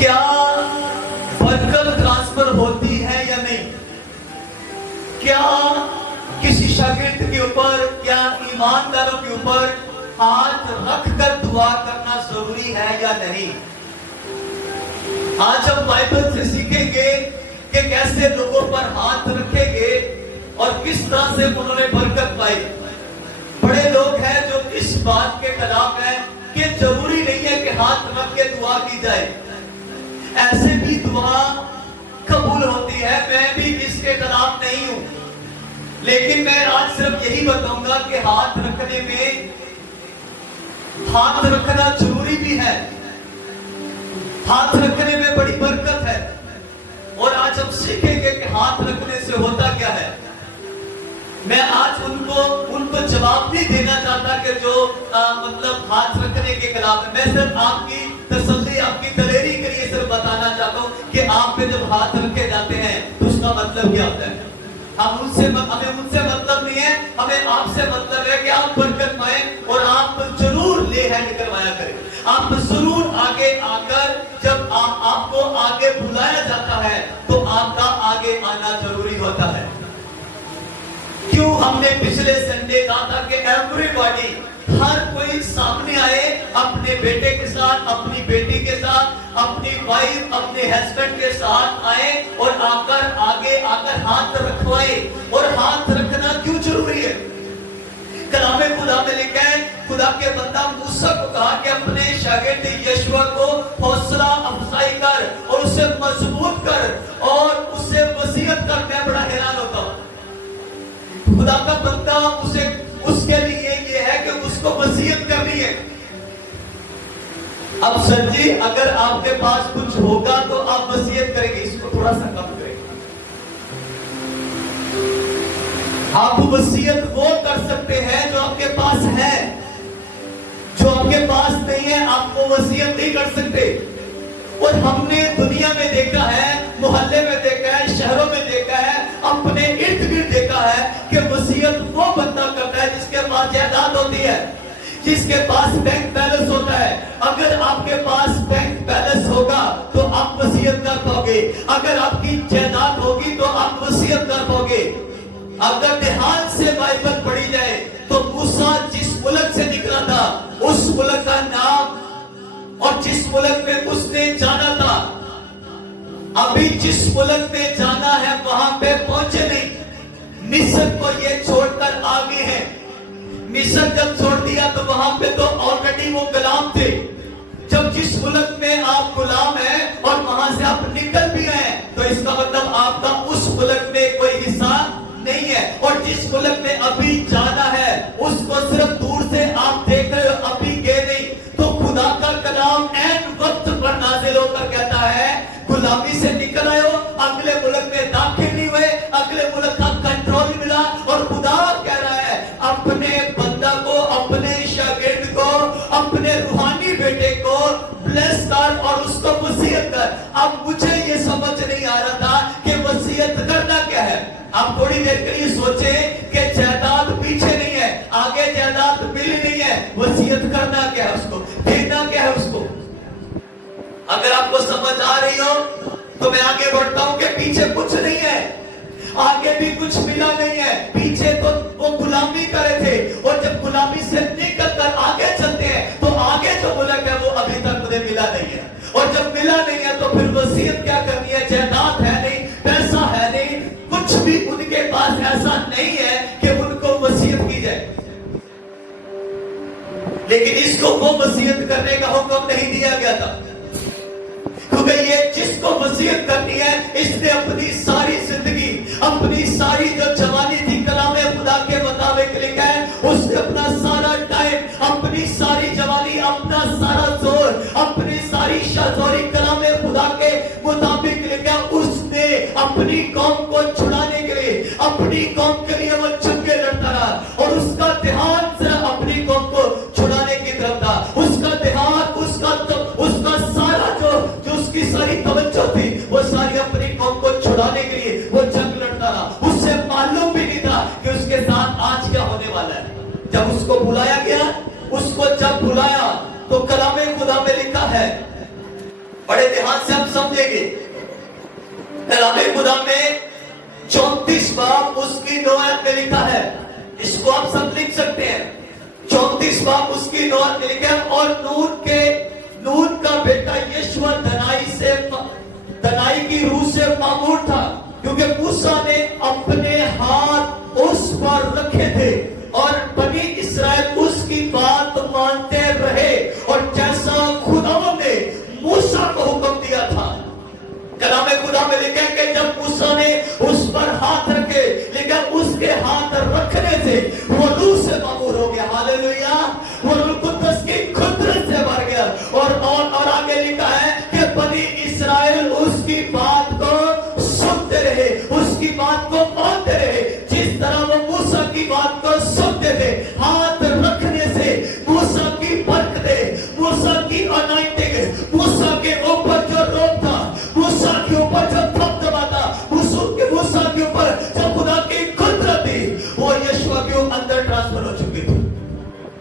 क्या बरकत ट्रांसफर होती है या नहीं? क्या किसी शागिर्द के ऊपर, क्या ईमानदारों के ऊपर हाथ रखकर दुआ करना जरूरी है या नहीं? आज हम बाइबल से सीखेंगे कि कैसे लोगों पर हाथ रखेंगे और किस तरह से उन्होंने बरकत पाई। बड़े लोग हैं जो इस बात के खिलाफ हैं कि जरूरी नहीं है कि हाथ रख के दुआ की जाए, ऐसे भी दुआ कबूल होती है। मैं भी इसके खिलाफ नहीं हूं, लेकिन मैं आज सिर्फ यही बताऊंगा कि हाथ रखने में, हाथ रखना जरूरी भी है, हाथ रखने में बड़ी बरकत है। और आज हम सीखेंगे कि हाथ रखने से होता क्या है। मैं आज उनको जवाब नहीं देना चाहता कि जो मतलब हाथ रखने के खिलाफ है। मैं सिर्फ आपकी तसल्ली, आपकी दलेरी के लिए सिर्फ बताना चाहता हूँ कि आप पे जब हाथ रखे जाते हैं तो उसका मतलब क्या होता है। हमें उनसे मतलब नहीं है, हमें आपसे मतलब है कि आप बरकत पाएं और आप जरूर ले हैंड करवाया करें। आप जरूर आगे आकर, जब आपको आगे बुलाया जाता है तो आपका आगे आना जरूरी होता है। क्यों हमने पिछले संडे कहा था कि एवरीबॉडी, हर कोई सामने आए अपने बेटे के साथ, अपनी बेटी के साथ, अपनी वाइफ, अपने हस्बैंड के साथ आए और आगे आकर हाथ रखवाए। और हाथ रखना क्यों जरूरी है? कलामे खुदा में लिखा है, खुदा के बंदा मूसा को कहा कि अपने शागिर्द यशुआ को हौसला अफजाई कर और उसे मजबूत कर और उसे वसीयत कर। मैं बड़ा हैरान होता हूं, खुदा का बंदा उसके लिए ये है कि उसको वसीयत करनी है। अब सर जी, अगर आपके पास कुछ होगा तो आप वसीयत करेंगे, इसको थोड़ा सा कम करेंगे। आप वसीयत वो कर सकते हैं जो आपके पास है, जो आपके पास नहीं है आप वो वसीयत नहीं कर सकते। और हमने दुनिया में देखा है, मोहल्ले में देखा है, शहरों में देखा है, अपने इर्द गिर्द देखा है कि वसीयत वो बंदा करता है जिसके पास जायदाद होती है, जिसके पास बैंक बैलेंस होता है। अगर आपके पास बैंक बैलेंस होगा तो आप वसीयत कर पाओगे, अगर आपकी जायदाद होगी तो आप वसीयत कर पाओगे। अगर ध्यान से बाइबल पढ़ी जाए तो मूसा जिस मुल्क से निकला था उस मुल्क का नाम और जिस मुल्क में उसने जाना था, अभी जिस मुल्क में जाना है वहां पे पहुंचे नहीं। मिस्र को ये छोड़कर आगे हैं। मिस्र जब छोड़ दिया तो वहां पे तो ऑलरेडी वो गुलाम थे। जब जिस मुल्क में आप गुलाम हैं और वहां से आप निकल भी गए तो इसका मतलब आपका उस मुल्क में कोई हिस्सा नहीं है। और जिस मुल्क में अभी जाना है उसको सिर्फ दूर से आप देख रहे हो, अभी गए नहीं। तो खुदा का कलाम एन वक्त पर नाज़िल होकर कहता है, गुलामी से निकल आए हो, अगले मुल्क में दाखिल नहीं हुए, अगले मुल्क का कंट्रोल मिला। और खुदा कह रहा है अपने बंदा को, अपने शागिर्द को, अपने रूहानी बेटे को ब्लेस कर और उसको वसीयत कर। अब मुझे ये समझ नहीं आ रहा था कि वसीयत करना क्या है। आप थोड़ी देर के लिए सोचे कि जायदाद पीछे नहीं है, आगे जायदाद मिली नहीं है, वसीयत करना क्या है, उसको देना क्या है उसको। अगर आपको समझ आ रही हो तो मैं आगे बढ़ता हूं कि पीछे कुछ नहीं है, आगे भी कुछ मिला नहीं है। पीछे तो वो गुलामी करे थे और जब गुलामी से निकल कर आगे चलते हैं तो आगे जो मुल्क है वो अभी तक उन्हें मिला नहीं है। और जब मिला नहीं है तो फिर वसीयत क्या करनी है? जायदाद है नहीं, पैसा है नहीं, कुछ भी उनके पास ऐसा नहीं है कि उनको वसीयत की जाए। लेकिन इसको वो वसीयत करने का हुक्म नहीं दिया गया था, क्योंकि ये जिसको वसीयत करनी है इसने अपनी सारी जिंदगी, अपनी सारी जो जवानी थी, कलामे खुदा के मुताबिक लिखा है, उसने अपना सारा टाइम, अपनी सारी जवानी, अपना सारा जोर, अपनी सारी शाजोरी कलामे खुदा के मुताबिक लिखा, उसने अपनी कौम को छुड़ाने के लिए, अपनी कौम के लिए वो जंगे लड़ता रहा। और उसका ध्यान सिर्फ अपनी कौम को छुड़ाने की तरफ था। उसका ध्यान, उसका सारा जो उसकी सारी तवज्जो थी वो सारी अपनी कौम को छुड़ाने के लिए वो जंग लड़ता रहा। उससे मालूम भी नहीं था कि उसके साथ आज क्या होने वाला है। जब उसको बुलाया गया, उसको जब बुलाया तो कलामे खुदा में लिखा है बड़े ध्यान से हम समझेंगे। कलामे खुदा में 34 बाब उसकी 9 आयत में लिखा है, इसको आप सब लिख सकते हैं। 34 बाब उसकी 9 आयत में लिखा है, और नून का बेटा यीशुआ दनाई की रूह से मामूर था, क्योंकि मूसा ने अपने हाथ उस पर रखे थे और बनी इस्राएल उसकी बात मानते रहे, और जैसा खुदा ने मूसा को हुक्म दिया था। कलामे खुदा में लिखा है कि जब मूसा ने उस पर हाथ रखे, लेकिन उसके हाथ रखने से वो रूह से मामूर हो गया। हालेलुया, वो रूह कुद्दस की कुदरत से भर गया। और आगे लिखा है कि बनी इस्राएल उसकी बात को सुनते रहे, उसकी बात को मानते रहे, जिस तरह वो मूसा की बात को सुनते थे। हाथ रखने से मूसा की बरकतें, मूसा की अनॉइंटिंग, मूसा के ऊपर जो रोक था, मूसा के ऊपर जो दबदबा था, मूसा के ऊपर जो खुदा की कुदरत थी, वो यीशुआ के अंदर ट्रांसफर हो चुकी थी।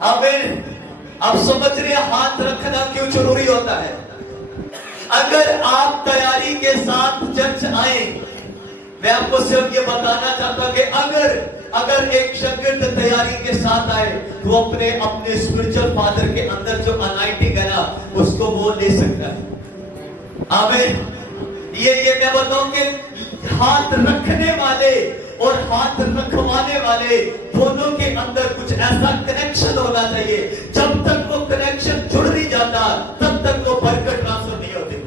आमीन। अब समझ रहे हैं हाथ रखना क्यों जरूरी होता है। अगर आप तैयारी के साथ चर्च आए, मैं आपको सिर्फ ये बताना चाहता हूं कि अगर एक शागिर्द तैयारी के साथ आए तो अपने स्पिरिचुअल फादर के अंदर जो अनॉइंटिंग है ना, उसको वो ले सकता है। आमीन। ये मैं बताऊं कि हाथ रखने वाले और हाथ रखवाने वाले दोनों के अंदर कुछ ऐसा कनेक्शन होना चाहिए। जब तक वो कनेक्शन जुड़ नहीं जाता, तब तक वो बरकत ट्रांसफर नहीं होती।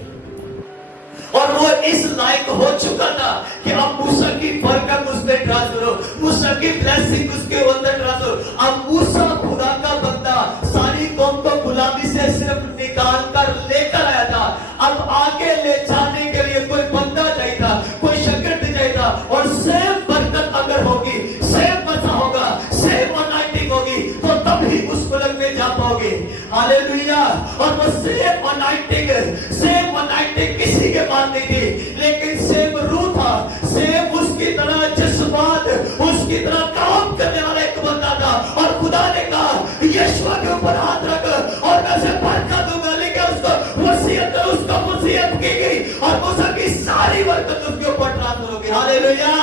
और वो इस लायक हो चुका था कि अब मूसा की बरकत उसमें ट्रांसफर हो, मूसा की ब्लेसिंग उसके अंदर ट्रांसफर हो। अब मूसा खुदा का बंदा सारी कौम को गुलामी से सिर्फ निकाल कर लेकर आया था। अब आगे ले जाने के लिए कोई बंदा चाहिए था, कोई शागिर्द चाहिए था। और सेम बरकत अगर होगी, सेम मजा होगा, सेम अनॉइंटिंग होगी, तो तभी उस मुल्क में जा पाओगे। हालेलुया। और वो सेम अनॉइंटिंग किसी के पास नहीं थी, लेकिन सेम रूह था, सेम उसकी तरह जज्बात, उसकी तरह काम करने वाला एक बंदा था। और खुदा ने कहा यीशुआ के ऊपर हाथ रख और मैं उसे बरकत दूंगा। लेकिन उसको वसीयत की गई और मूसा की सारी बरकत उसके ऊपर ट्रांसफर होगी। हालेलुया।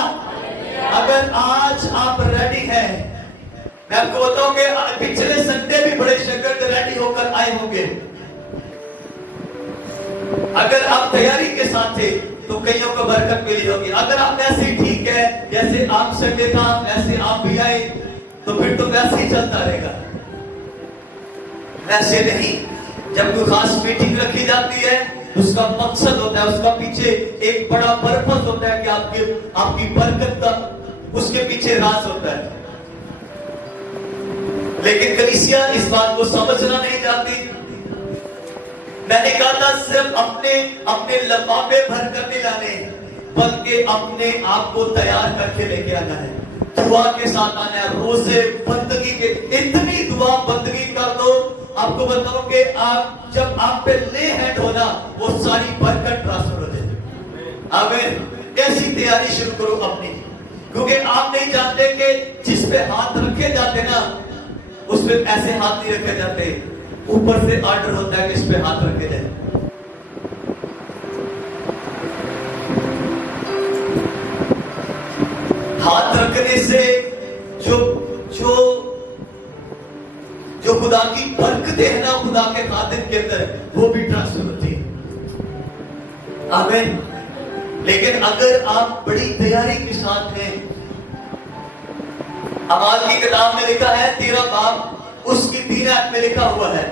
अगर आज आप रेडी हैं, मैं आपको बताऊं कि पिछले संडे भी बड़े शागिर्द रेडी होकर आए होंगे। अगर आप तैयारी के साथ थे तो कईयों को बरकत मिली होगी। अगर आप ऐसे ही ठीक है, जैसे आप संडे था ऐसे आप भी आए, तो फिर तो वैसे ही चलता रहेगा। ऐसे नहीं, जब कोई खास मीटिंग रखी जाती है, उसका मकसद होता है, उसका पीछे एक बड़ा पर्पस होता है कि आपकी बरकत का उसके पीछे राज होता है। लेकिन कलीसिया इस बात को समझना नहीं चाहती। मैंने कहा था सिर्फ अपने लफाफे भर कर नहीं लाने, बल्कि अपने आप को तैयार करके लेके आना है, दुआ के साथ आना है, रोजे बंदगी के, इतनी दुआ बंदगी कर दो। आपको बताऊं कि आप जब आप पे ले हैंड होना, वो सारी बरकत ट्रांसफर हो जाए। आमीन। कैसी तैयारी शुरू करो अपनी, क्योंकि आप नहीं जानते कि जिस पे हाथ रखे जाते ना, उस पे ऐसे हाथ नहीं रखे जाते, ऊपर से ऑर्डर होता है कि इस पे हाथ रखे जाए। हाथ रखने से जो खुदा की बरकतें है ना, खुदा के खादिम के अंदर, वो भी ट्रांसफर होती है। आमीन। लेकिन अगर आप बड़ी तैयारी के साथ हैं, अमाल की किताब में लिखा है 13 बाब उसकी 3 आयत में लिखा हुआ है,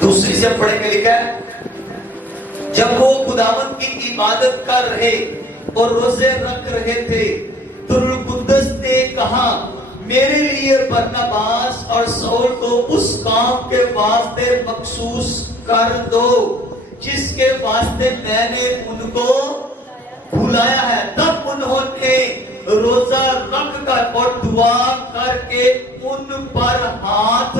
दूसरी से पढ़ के लिखा है, जब वो खुदावंद की इबादत कर रहे और रोजे रख रहे थे, तो रूह कुद्दस ने कहा, मेरे लिए बरनबास और सौल को उस काम के वास्ते मखसूस कर दो जिसके वास्ते मैंने उनको बुलाया है। तब उन्होंने रोजा रख कर और दुआ करके उन पर हाथ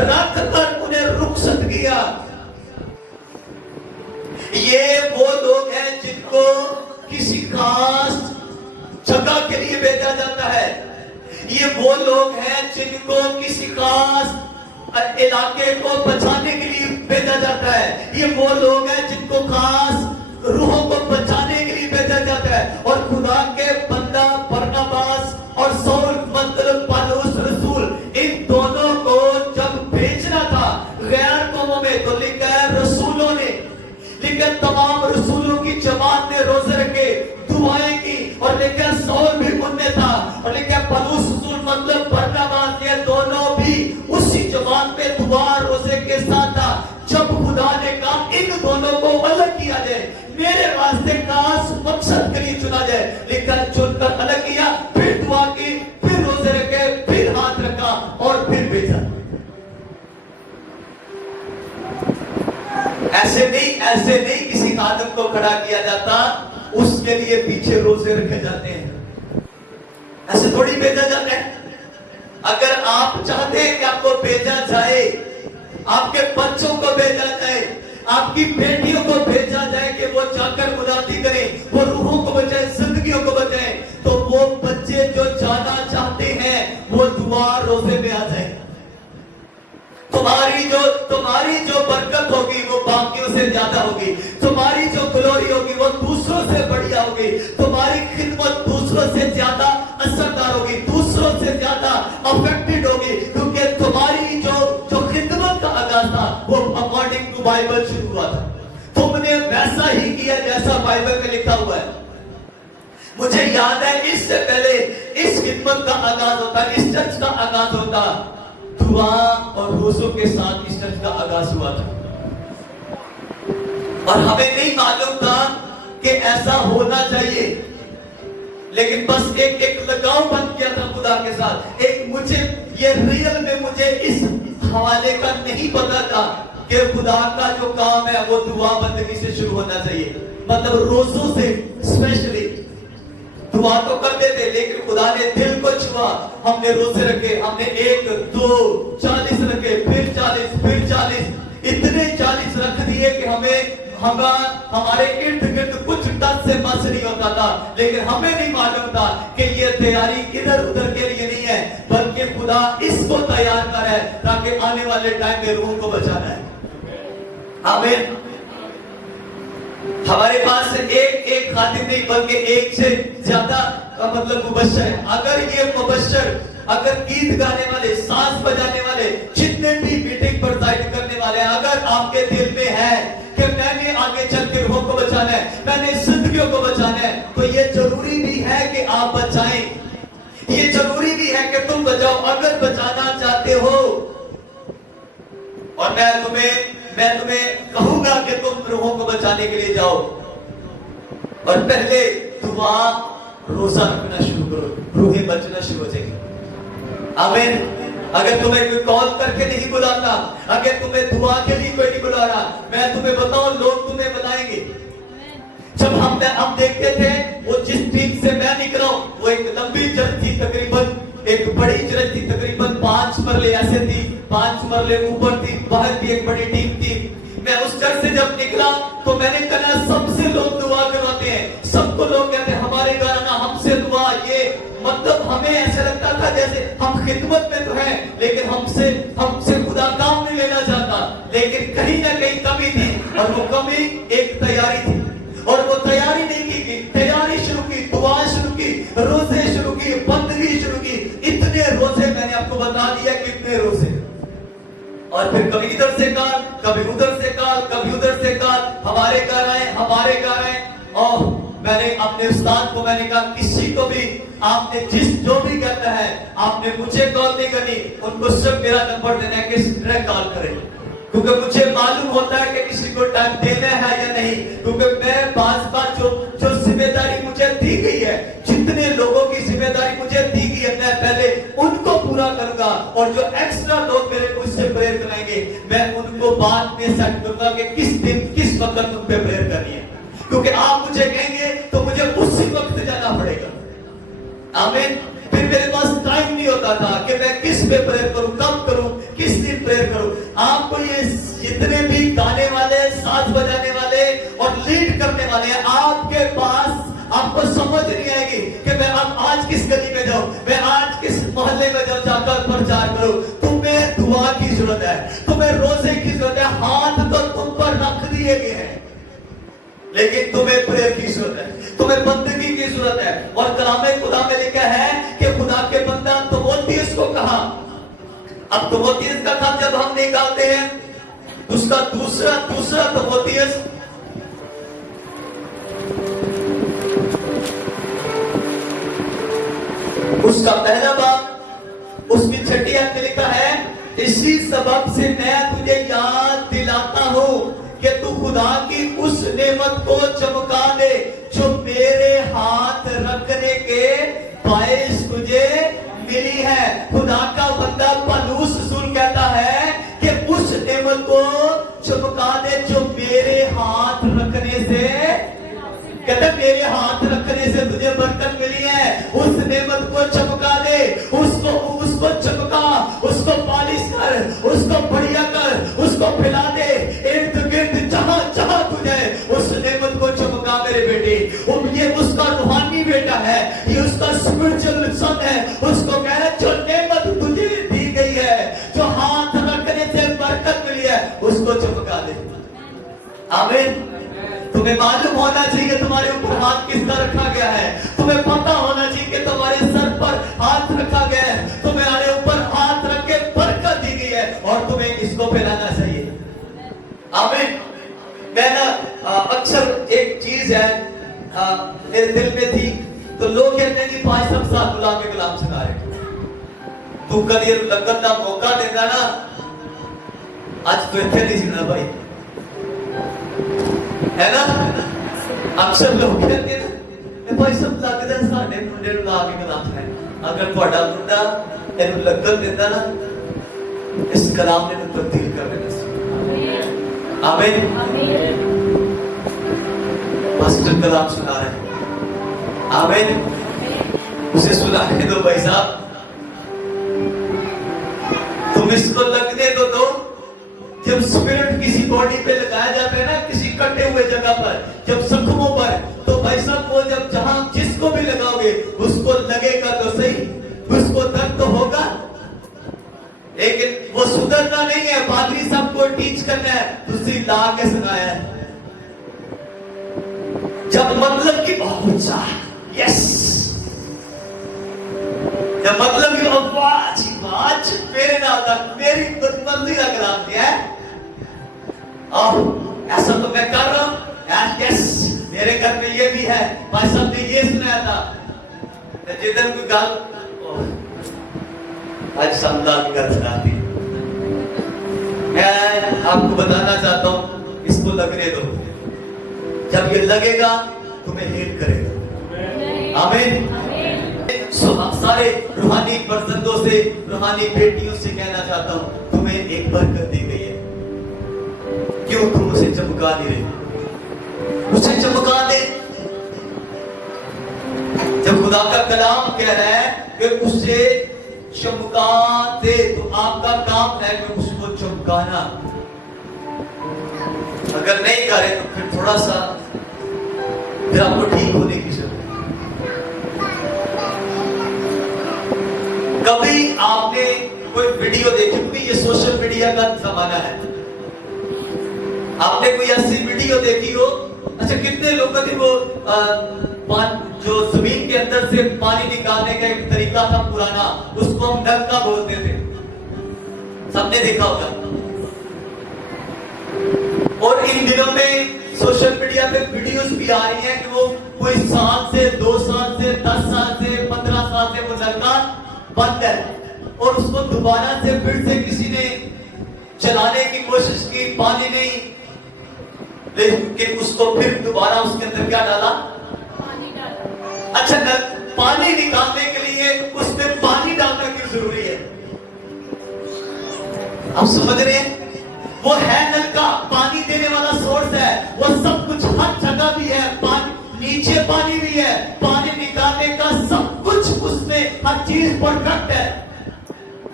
रख कर उन्हें रुखसत किया। खास जगह के लिए भेजा जाता है। ये वो लोग हैं जिनको किसी खास इलाके को बचाने के लिए भेजा जाता है। ये वो लोग हैं जिनको खास रूहों को बचाने के लिए भेजा जाता है। और खुदा के बंदा बरनबास और सौल मतलब पौलुस रसूल, इन दोनों को जब भेजना था गैर कौमों में, तो लिखा है रसूलों ने, लिखा तमाम रसूलों की जमात ने रोजे रखे, दुआएं की, और लिखा सौल भी उनमें था, और लिखा पौलुस रसूल मतलब बरनबास, ये दोनों भी उसी जमात में दुआ रोजे के साथ था। जब खुदा ने कहा इन दोनों को अलग किया जाए, मेरे वास्ते खास मकसद के लिए चुना जाए, लिखा चुनकर अलग किया, फिर दुआ की, फिर रोजे रखे, फिर हाथ रखा और फिर भेजा। ऐसे नहीं किसी आदम को खड़ा किया जाता, उसके लिए पीछे रोजे रखे जाते हैं। ऐसे थोड़ी भेजा जाता है। अगर आप चाहते हैं कि आपको भेजा जाए, आपके बच्चों को भेजा जाए, आपकी बेटियों को भेजा जाए कि वो जाकर मुनादी करें, वो रूहों को बचाए, जिंदगियों को बचाए, तो वो बच्चे जो जाना चाहते हैं वो दुआ रोजे में आ जाए। तुम्हारी जो बरकत होगी वो बाकियों से ज्यादा होगी, तुम्हारी जो ग्लोरी होगी वो दूसरों से बढ़िया होगी, तुम्हारी खिदमत दूसरों से ज्यादा असरदार होगी, दूसरों से ज्यादा अफेक्टेड होगी, क्योंकि तुम्हारी जो खिदमत का आगाज था वो अकॉर्डिंग टू बाइबल शुरू हुआ था। तुमने वैसा ही किया जैसा बाइबल में लिखा हुआ है। मुझे याद है इससे पहले इस खिदमत का आगाज होता, इस चर्च का आगाज होता, दुआ और रोजों के साथ इस चर्च का आगाज हुआ था। और हमें नहीं मालूम था कि ऐसा होना चाहिए, लेकिन बस एक लगाव बन गया था खुदा के साथ। मुझे ये रियल में मुझे इस हवाले का नहीं पता था कि खुदा का जो काम है वो दुआ बंदगी से शुरू होना चाहिए, मतलब रोजों से। स्पेशली दुआ तो करते थे, लेकिन खुदा ने दिल को छुआ, हमने रोजे रखे, हमने 1 2 40 रखे, फिर 40, फिर 40, इतने 40 रख दिए कि हमारे इर्द गिर्द कुछ टच से बस नहीं होता था। लेकिन हमें नहीं मालूम था कि ये तैयारी इधर उधर के लिए नहीं है, बल्कि खुदा इसको तैयार कर रहा है ताकि आने वाले टाइम में रूह को बचाना है। आमीन। हमारे पास एक खातिर नहीं बल्कि एक से ज्यादा मतलब मुबश्शिर है। अगर ये मुबश्शिर, अगर गीत गाने वाले, सांस बजाने वाले, जितने भी मीटिंग पर जाहिर करने वाले, अगर आपके दिल में है कि मैंने आगे चल के रूहों को बचाना है, मैंने जिंदगियों को बचाना है, तो ये जरूरी भी है कि आप बचाएं, ये जरूरी भी है कि तुम बचाओ अगर बचाना चाहते हो। और मैं तुम्हें कहूंगा कि तुम रूहों को बचाने के लिए जाओ, और पहले दुआ रोजा रखना शुरू करो, रूहें बचना शुरू हो जाएगी। आमीन। अगर तुम्हें कोई कॉल करके नहीं बुलाता, अगर तुम्हें दुआ के लिए कोई नहीं बुला रहा, मैं तुम्हें बताऊं लोग तुम्हें बुलाएंगे। जब हम देखते थे वो जिस टीम से मैं निकला हूं, वो एक लंबी चर्च थी, तकरीबन एक बड़ी चर्च थी, तकरीबन 5 मरले ऐसे थी, 5 मरले ऊपर थी, बाहर भी एक बड़ी टीम थी। मैं उस चर्च से जब निकला तो मैंने कहा सबसे लोग दुआ करवाते हैं, सबको लोग कहते हैं हमारे घर आना, हमसे दुआ, ये मतलब हमें ऐसा लगता था जैसे हम खिदमत में तो हैं, लेकिन हमसे खुदा काम नहीं लेना चाहता। लेकिन कहीं ना कहीं कमी थी, और वो कमी एक तैयारी थी, और वो तैयारी नहीं की, तैयारी शुरू की, दुआ शुरू की, रोजे शुरू की, बंदगी शुरू की। इतने रोजे मैंने आपको बता दिया कितने रोजे, और फिर कभी इधर से काल, कभी उधर से काल, कभी उधर से काल, हमारे घर आए। और मैंने अपने उस्ताद को मैंने कहा किसी को भी आपने जो भी करना है आपने मुझे कॉल नहीं करनी, उनको सिर्फ मेरा नंबर देना है कि डायरेक्ट कॉल करें, क्योंकि मुझे मालूम होता है कि किसी को टाइम देना है या नहीं। क्योंकि मैं बार जो जिम्मेदारी मुझे दी गई है, जितने लोगों की जिम्मेदारी मुझे दी गई है, मैं पहले उनको पूरा करूंगा, और जो एक्स्ट्रा लोग मेरे मुझसे प्रेयर कराएंगे मैं उनको बाद में सेट करूंगा कि किस दिन किस वक्त तुम पे प्रेयर करनी है, क्योंकि आप मुझे कहेंगे तो मुझे उसी वक्त जाना पड़ेगा। आमीन। फिर मेरे पास टाइम नहीं होता था कि मैं किस पे प्रेयर करूं, कब करूं, किस दिन प्रेयर करूं। आपको ये जितने भी गाने वाले, साज बजाने वाले और लीड करने वाले हैं, आपके पास आपको समझ नहीं आएगी कि मैं अब आज किस गली में जाऊं, मैं आज किस मोहल्ले में जाऊं, जाकर प्रचार करूं। तुम्हें दुआ की जरूरत है, तुम्हें रोजे की जरूरत है। हाथ तो तुम पर रख दिए गए हैं, लेकिन तुम्हें प्रेयर की जरूरत है, तुम्हें बंदगी की जरूरत है। और कलाम खुदा में लिखा है कि खुदा के बंदा तिमोथियुस को कहा। अब तिमोथियुस का काम जब हम निकालते हैं, उसका दूसरा तिमोथियुस उसका पहला बाब उसकी 6 आयत में लिखा है, इसी सबब से मैं तुझे याद दिलाता हूं कि तू खुदा की उस नेमत को चमका दे जो मेरे हाथ रखने के बायस तुझे मिली है। खुदा का बंदा पौलुस रसूल कहता है कि उस नेमत को चमका दे जो मेरे हाथ रखने से, कहते मेरे हाथ रखने से तुझे बरकत मिली है। उस नेमत को चमका दे, उसको चमका, उसको पालिश कर, उसको बढ़िया कर, उसको फैला दे इर्द गिर्द जहां जहां तुझे। उस नेमत को चमका मेरे बेटे। ये उसका रूहानी बेटा है, ये उसका स्पिरिचुअल सन है। उसको कह रहा जो नेमत तुझे दी गई है, जो हाथ रखने से बरकत मिली है, उसको चमका दे। आमीन। तुम्हें मालूम होना चाहिए तुम्हारे ऊपर हाथ किसका रखा गया है। तुम्हें पता होना चाहिए कि तुम्हारे सर पर हाथ रखा गया है, तुम्हारे ऊपर हाथ रख के बरकत दी गई है और तुम्हें इसको फैलाना चाहिए। आमीन। मैं ना अक्सर एक चीज है मेरे दिल में थी, तो लोग कहते हैं कि 5 साल बुला के गुलाम सुना रहे, तू कभी लगन का मौका देता ना, आज तो इतने नहीं सुना भाई, है ना। अक्सर लोग कहते हैं ना भाई सब लगता है साढ़े मुंडे ला के कलाम सुनाए। अगर ਤੁਹਾਡਾ ਮੁੰਡਾ ਇਹਨੂੰ ਲੱਗਣ ਦਿੰਦਾ ਨਾ, इस कलाम ने तब्दील कर देना ਸੀ। आमीन। मास्टर कलाम सुना रहे हैं। आमीन। उसे सुनाने दो भाई साहब, तुम इसको लगने तो दो। जब स्पिरिट किसी बॉडी पे लगाया जाता है ना, किसी कटे हुए जगह पर, जब जख्मों पर, तो भाई साहब वो जब जहां जिसको भी लगाओगे उसको लगेगा तो सही, उसको दर्द तो होगा, लेकिन वो सुधरना नहीं है। पादरी साहब को टीच करना है, दूसरी ला के सुनाया है। जब मतलब की ऊंचा, यस, जब मतलब की आवाज मेरे नाम तक मेरी मंजिल का कलाम दिया है, और ऐसा तो मैं कर रहा हूं। यस, मेरे घर में ये भी है, भाई साहब ने ये सुनाया था। जिधर कोई गाल आज समझा की गल सुनाती, मैं आपको बताना चाहता हूं, इसको लगने दो। जब ये लगेगा तुम्हें हील करेगा। आमीन। हम सारे रूहानी फर्जंदों से, रूहानी बेटियों से कहना चाहता हूं, तुम्हें एक बरकत दी गई है, क्यों तुम उसे चमका नहीं रहे? उसे चमका दे। जब खुदा का कलाम कह रहा है कि उसे चमका दे, तो आपका काम है कि उसको चमकाना। अगर नहीं करे तो फिर थोड़ा सा फिर आपको ठीक होने की जरूरत है। कभी आपने कोई वीडियो देखी, क्योंकि ये सोशल मीडिया का जमाना है, आपने कोई ऐसी वीडियो देखी हो? अच्छा, कितने लोगों ने वो जो जमीन के अंदर से पानी निकालने का एक तरीका था पुराना, उसको हम नलका बोलते थे, सबने देखा होगा। और इन दिनों में सोशल मीडिया पे वीडियोस भी आ रही हैं कि वो कोई 7 से 2 साल से 10 साल से 15 साल से वो नलका बंद है, और उसको दोबारा से फिर से किसी ने चलाने की कोशिश की, पानी नहीं, लेकिन उसको फिर दोबारा उसके अंदर क्या डाला? पानी डाला। अच्छा, पानी निकालने के लिए उसमें पानी डालना क्यों जरूरी है? आप समझ रहे हैं? वो है नलका, पानी देने वाला सोर्स है, वो सब कुछ हर जगह भी है, पानी नीचे पानी भी है, पानी निकालने का सब कुछ उसमें हर चीज परफेक्ट है।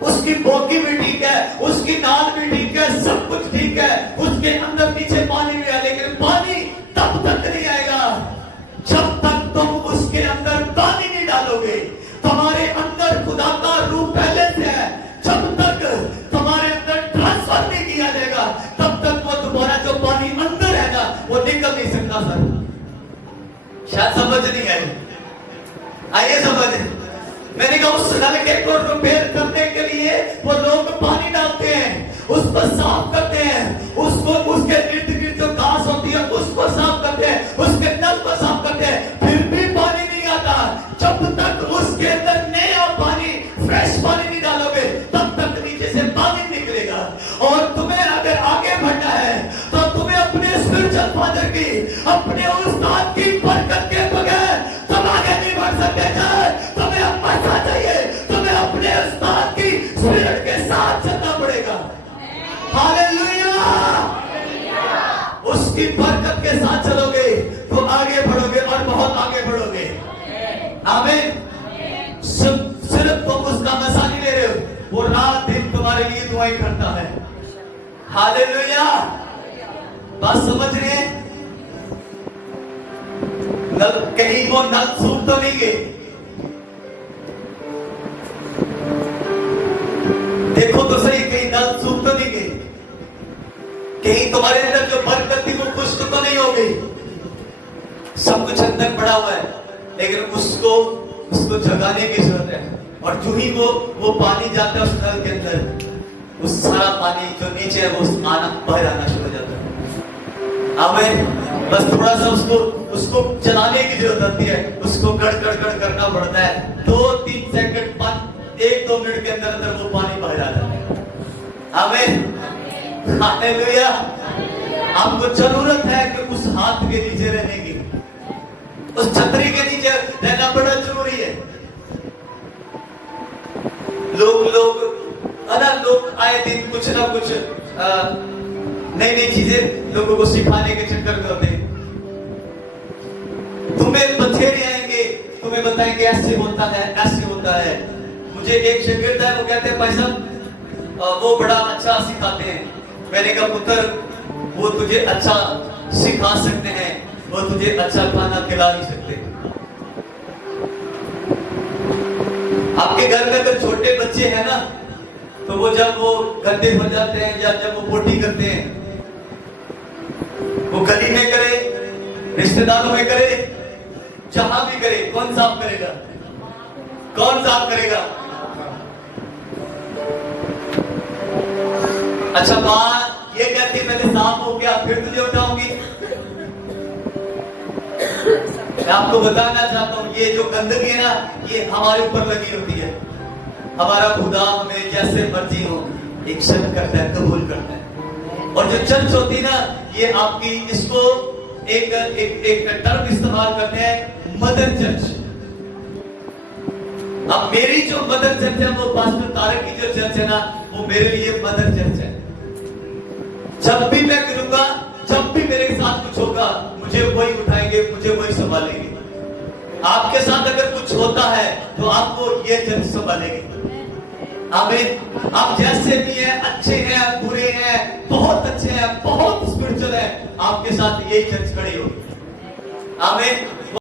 उसकी बोगी भी ठीक है, उसकी नाल भी ठीक है, सब कुछ ठीक है, उसके अंदर नीचे पानी भी है, लेकिन पानी तब तक नहीं आएगा जब तक तुम उस फादर की, अपने उस्ताद की बरकत के बगैर तुम आगे नहीं बढ़ सकते। तुम्हें पैसा चाहिए, तुम्हें अपने उस्ताद की स्पिरिट के साथ चलना पड़ेगा। हालेलुया। उसकी बरकत के साथ चलोगे तो आगे बढ़ोगे और बहुत आगे बढ़ोगे। आमीन। सिर्फ तुम उसका मजा नहीं ले रहे हो, वो रात दिन तुम्हारे लिए दुआएं करता है। हालेलुया। बात समझ रहे हैं? कहीं वो नल सूख तो नहीं गए? देखो तो सही, कहीं नल सूख तो नहीं गए? कहीं तुम्हारे अंदर जो बरकत थी वो खुश्क तो नहीं हो गई? सब कुछ अंदर पड़ा हुआ है, लेकिन उसको जगाने की जरूरत है। और जो ही वो पानी जाता है उस नल के अंदर, उस सारा पानी जो नीचे है वो बाहर आना शुरू हो जाता है। आमीन। बस थोड़ा सा उसको चलाने की जरूरत होती है, उसको गड़ करना पड़ता है। 2-3 सेकंड 1-2 मिनट के अंदर वो पानी बाहर आ जाता है। आमीन। हालेलुया। आपको जरूरत है कि उस हाथ के नीचे रहने की, उस छतरी के नीचे रहना बड़ा जरूरी है। लोग आए दिन कुछ ना कुछ नई चीजें लोगों को सिखाने के चक्कर में होते हैं। तुम्हें बथेरे आएंगे, तुम्हें बताएंगे ऐसे होता है, ऐसे होता है। मुझे एक शागिर्द है, वो कहते हैं भाई साहब वो बड़ा अच्छा सिखाते हैं। मैंने कहा पुत्र, वो तुझे अच्छा सिखा सकते हैं, वो तुझे अच्छा खाना खिला नहीं सकते। आपके घर में अगर छोटे बच्चे हैं ना, तो वो जब वो गंदे हो जाते हैं या जब वो पोटी करते हैं, वो गली में करे, रिश्तेदारों में करे, जहां भी करे, कौन साफ करेगा? कौन साफ करेगा? अच्छा मां ये कहती मैंने साफ हो गया फिर तुझे उठाऊंगी। मैं आपको बताना चाहता हूं, ये जो गंदगी है ना, ये हमारे ऊपर लगी होती है। हमारा खुदा हमें जैसे मर्जी हो एक्सेप्ट करता है, कबूल करता है। और जो चर्च होती है ना, ये आपकी इसको एक टर्म इस्तेमाल करते हैं, मदर चर्च। अब मेरी जो मदर चर्च है, वो पास्टर तारक की जो चर्च है ना, वो मेरे लिए मदर चर्च है। जब भी मैं करूंगा, जब भी मेरे साथ कुछ होगा, मुझे वही उठाएंगे, मुझे वही संभालेंगे। आपके साथ अगर कुछ होता है तो आपको ये चर्च संभालेगी। आमीन। आप जैसे भी हैं, अच्छे हैं, बुरे हैं, बहुत अच्छे हैं, बहुत स्पिरिचुअल है, आपके साथ यही चर्च खड़ी होगी। आमीन।